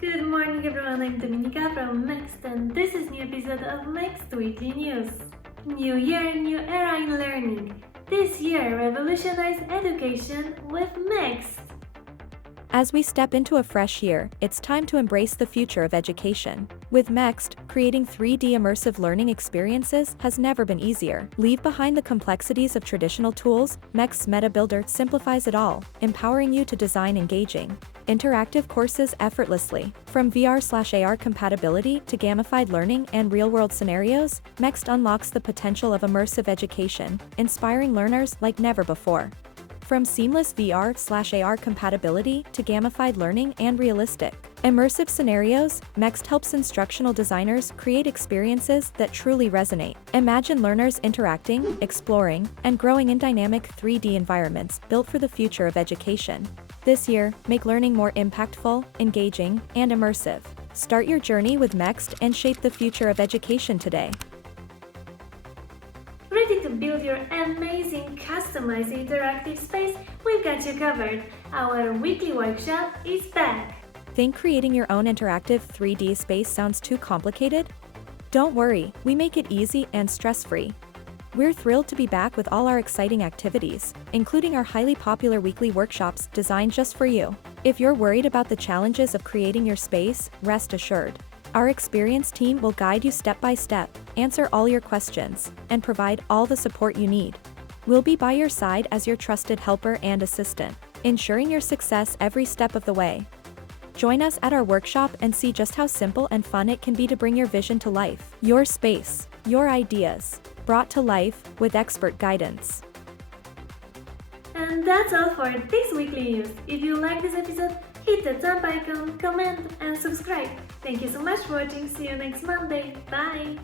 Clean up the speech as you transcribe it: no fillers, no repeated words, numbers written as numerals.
Good morning everyone, I'm Dominika from Mext and this is new episode of Mext Weekly News. New year, new era in learning. This year, revolutionize education with Mext. As we step into a fresh year, it's time to embrace the future of education. With Mext, creating 3D immersive learning experiences has never been easier. Leave behind the complexities of traditional tools, Mext's Meta Builder simplifies it all, empowering you to design engaging, interactive courses effortlessly. From VR/AR compatibility to gamified learning and real-world scenarios, Mext unlocks the potential of immersive education, inspiring learners like never before. From seamless VR/AR compatibility to gamified learning and realistic, immersive scenarios, Mext helps instructional designers create experiences that truly resonate. Imagine learners interacting, exploring, and growing in dynamic 3D environments built for the future of education. This year, make learning more impactful, engaging, and immersive. Start your journey with Mext and shape the future of education today. Ready to build your amazing customized interactive space? We've got you covered. Our weekly workshop is back. Think creating your own interactive 3D space sounds too complicated? Don't worry, we make it easy and stress-free. We're thrilled to be back with all our exciting activities, including our highly popular weekly workshops designed just for you. If you're worried about the challenges of creating your space, rest assured. Our experienced team will guide you step by step, answer all your questions, and provide all the support you need. We'll be by your side as your trusted helper and assistant, ensuring your success every step of the way. Join us at our workshop and see just how simple and fun it can be to bring your vision to life. Your space, your ideas, brought to life with expert guidance. And that's all for this weekly news. If you like this episode, hit the thumb icon, comment and subscribe. Thank you so much for watching. See you next Monday. Bye!